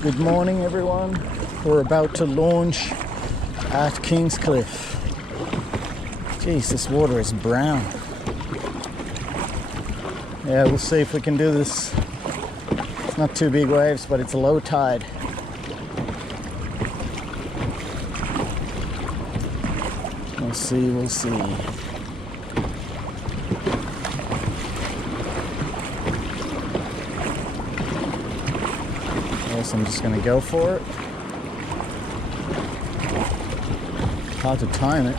Good morning, everyone. We're about to launch at Kingscliff. Jeez, this water is brown. Yeah, we'll see if we can do this. It's not too big waves, but it's low tide. We'll see, we'll see. Guess I'm just gonna go for it. Hard to time it.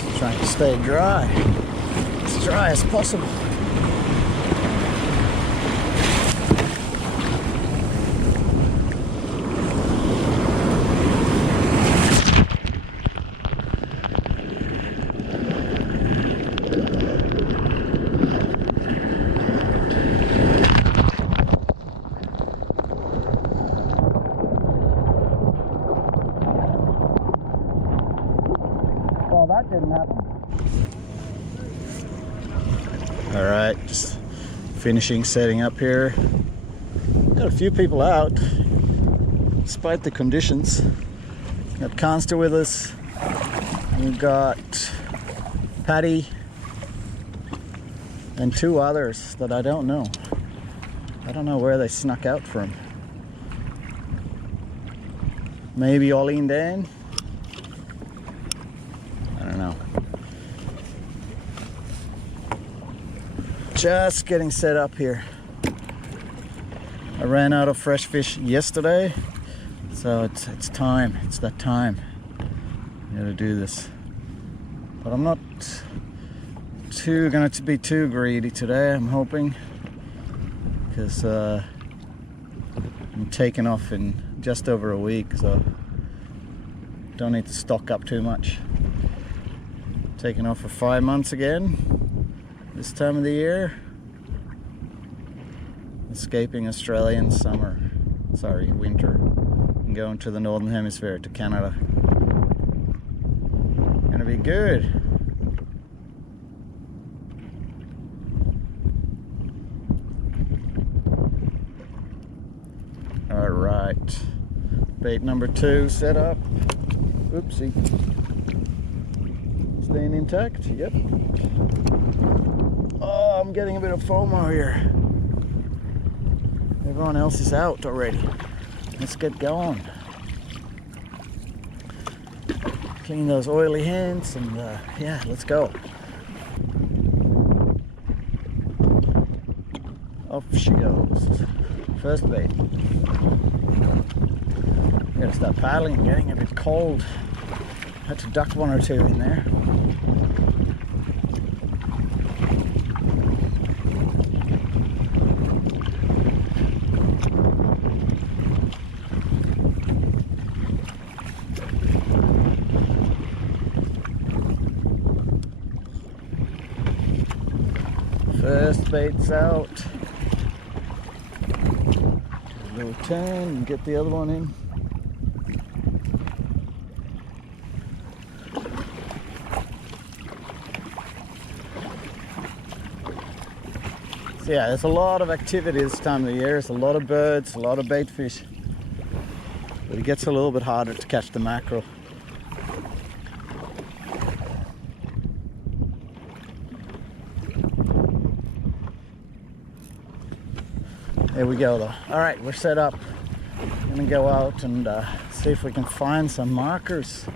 Just trying to stay dry, as dry as possible. Well, that didn't happen. All right, just finishing setting up here. Got a few people out, despite the conditions. Got Conster with us. We've got Patty and two others that I don't know. I don't know where they snuck out from. Maybe Ollie and Dan. I don't know. Just getting set up here. I ran out of fresh fish yesterday, so it's time. It's that time. I gotta do this. But I'm not going to be too greedy today, I'm hoping, because I'm taking off in just over a week, so don't need to stock up too much. Taking off for 5 months again this time of the year. Escaping Australian winter, and going to the Northern Hemisphere, to Canada. Gonna be good. All right, bait number 2 set up. Oopsie. Staying intact, yep. Oh, I'm getting a bit of FOMO here. Everyone else is out already. Let's get going. Clean those oily hands and yeah, let's go. Off she goes. First bait. Gotta start paddling, getting a bit cold. Had to duck one or two in there. First bait's out. A little turn and get the other one in. So yeah, there's a lot of activity this time of the year. There's a lot of birds, a lot of bait fish. But it gets a little bit harder to catch the mackerel. There we go though. All right, we're set up. I'm gonna go out and see if we can find some markers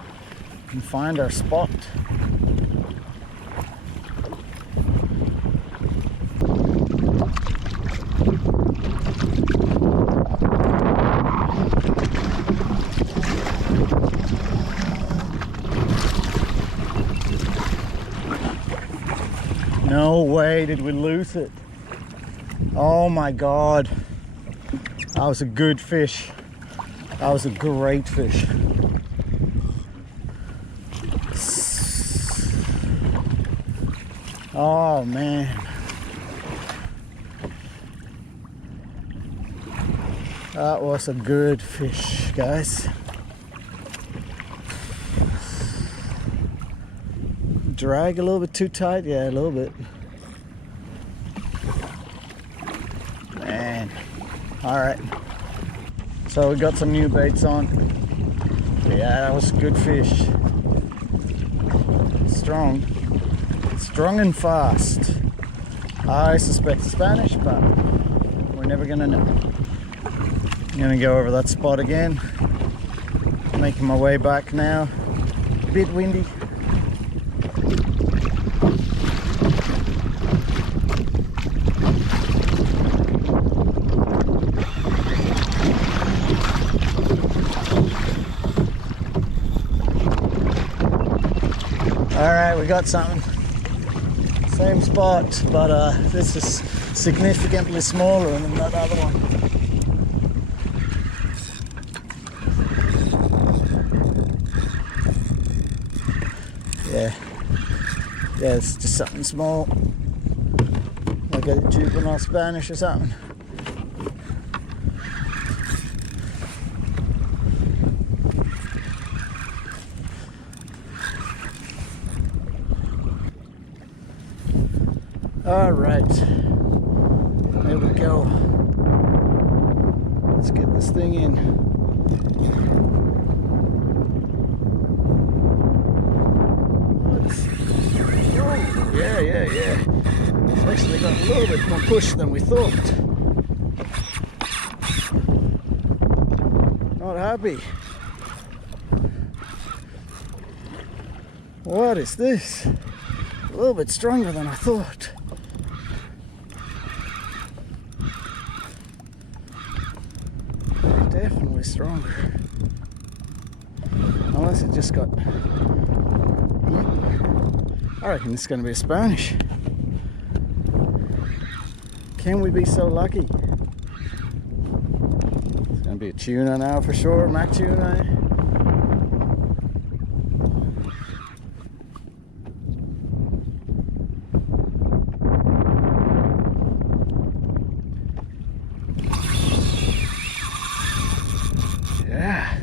and find our spot. No way did we lose it. Oh my God. That was a good fish. That was a great fish. Oh man. That was a good fish, guys. Drag a little bit too tight? Yeah, a little bit. Man. Alright. So we got some new baits on. Yeah, that was a good fish. Strong. Strong and fast. I suspect Spanish, but we're never gonna know. I'm gonna go over that spot again. Making my way back now. A bit windy. Alright, we got something. Same spot, but this is significantly smaller than that other one. Yeah, it's just something small. Like a juvenile Spanish or something. All right, there we go. Let's get this thing in. Oh, yeah. It's actually got a little bit more push than we thought. Not happy. What is this? A little bit stronger than I thought. Definitely stronger. Unless it just got... I reckon it's going to be a Spanish. Can we be so lucky? It's going to be a tuna now for sure, Mac tuna. Yeah.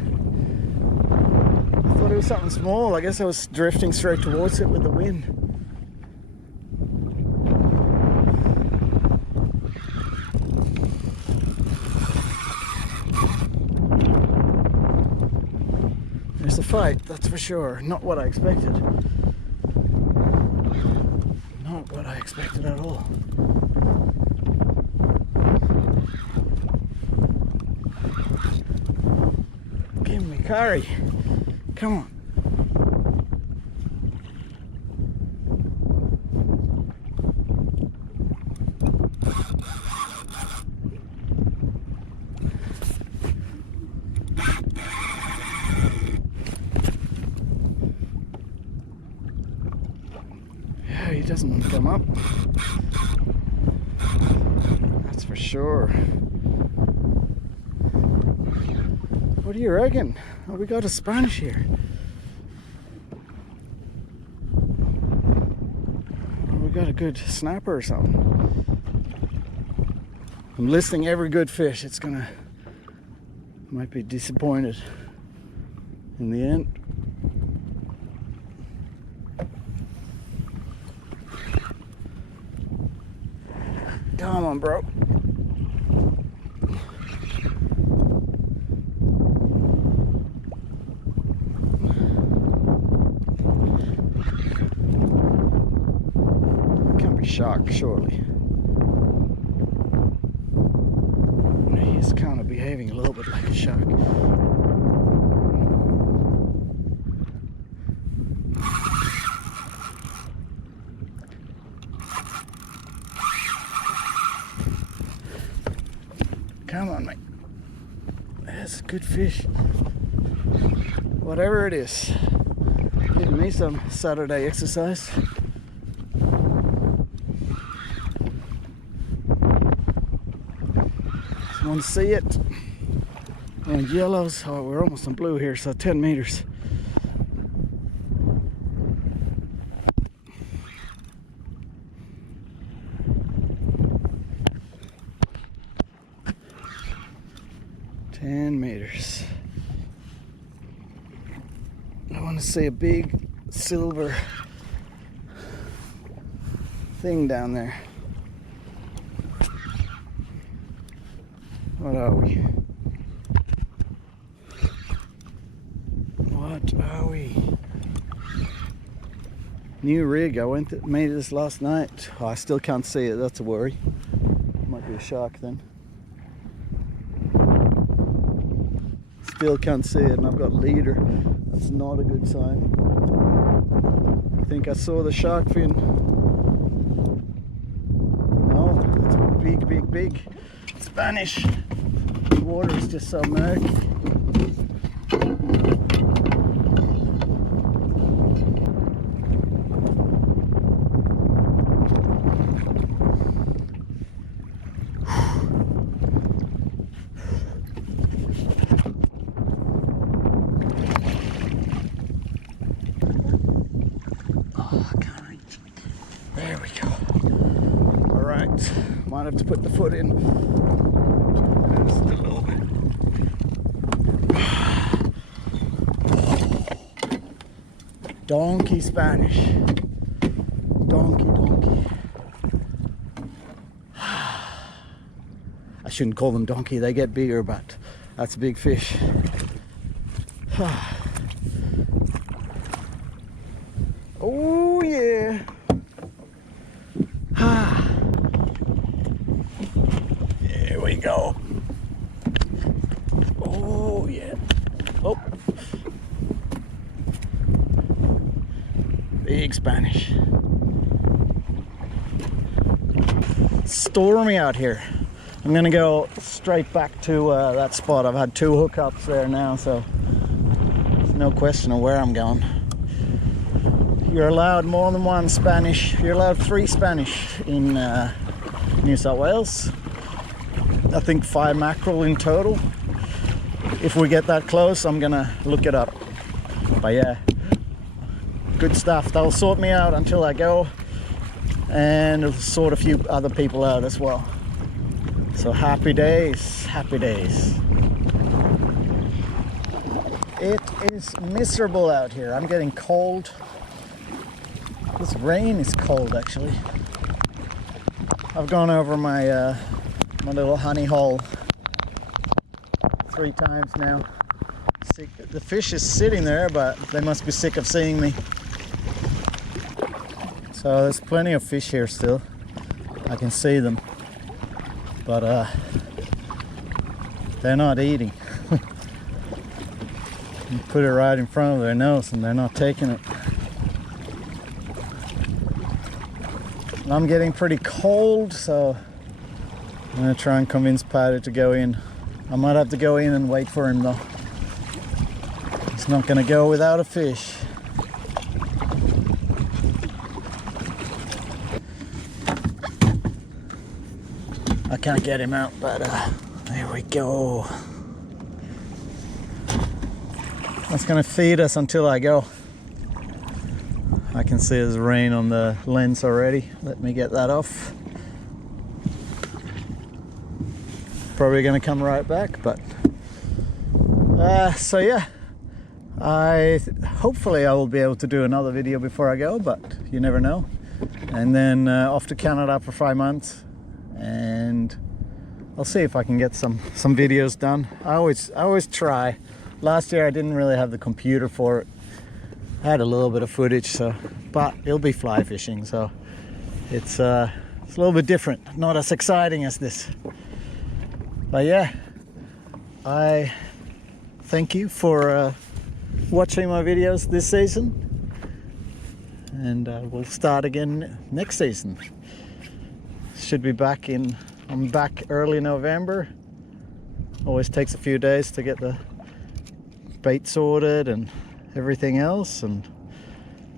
I thought it was something small. I guess I was drifting straight towards it with the wind. There's a fight, that's for sure. Not what I expected. Not what I expected at all. Give me curry. Come on. Yeah, he doesn't want to come up. That's for sure. What do you reckon? Oh, we got a Spanish here. Oh, we got a good snapper or something. I'm listing every good fish. It's gonna... might be disappointed in the end. Come on, bro. Shark, surely. He's kind of behaving a little bit like a shark. Come on, mate. That's a good fish. Whatever it is, giving me some Saturday exercise. Want to see it? And yellows. Oh, we're almost on blue here, so 10 meters. 10 meters. I want to see a big silver thing down there. What are we? What are we? New rig. I made this last night. Oh, I still can't see it. That's a worry. Might be a shark then. Still can't see it, and I've got leader. That's not a good sign. I think I saw the shark fin. No, it's big Spanish. The water is just so murky. There we go. All right, might have to put the foot in just a little bit. Donkey Spanish. Donkey. I shouldn't call them donkey, they get bigger, but that's a big fish. Oh yeah. There we go. Oh yeah. Oh. Big Spanish. It's stormy out here. I'm gonna go straight back to that spot. I've had 2 hookups there now, so there's no question of where I'm going. You're allowed more than 1 Spanish. You're allowed 3 Spanish in New South Wales. I think 5 mackerel in total. If we get that close, I'm gonna look it up. But yeah, good stuff. They'll sort me out until I go, and it'll sort a few other people out as well. So happy days, happy days. It is miserable out here. I'm getting cold. This rain is cold actually. I've gone over my my little honey hole 3 times now. The fish is sitting there, but they must be sick of seeing me. So there's plenty of fish here still. I can see them, but they're not eating. You put it right in front of their nose and they're not taking it. And I'm getting pretty cold, so I'm gonna try and convince Patty to go in. I might have to go in and wait for him though. He's not gonna go without a fish. I can't get him out, but there we go. That's gonna feed us until I go. I can see there's rain on the lens already. Let me get that off. Probably gonna come right back, but so yeah, hopefully I will be able to do another video before I go, but you never know. And then off to Canada for 5 months, and I'll see if I can get some videos done. I always try. Last year I didn't really have the computer for it. I had a little bit of footage, so, but it'll be fly fishing, so it's a little bit different, not as exciting as this. But yeah, I thank you for watching my videos this season, and we'll start again next season. Should be back in, I'm back early November. Always takes a few days to get the bait sorted and everything else,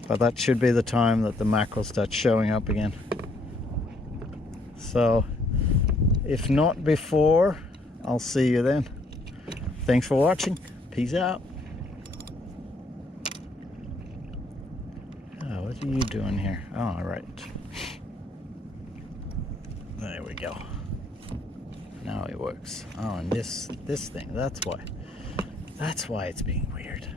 but that should be the time that the mackerel starts showing up again. So if not before, I'll see you then. Thanks for watching. Peace out. Oh, what are you doing here? Oh, all right. There we go. Now it works. Oh, and this thing, that's why it's being weird.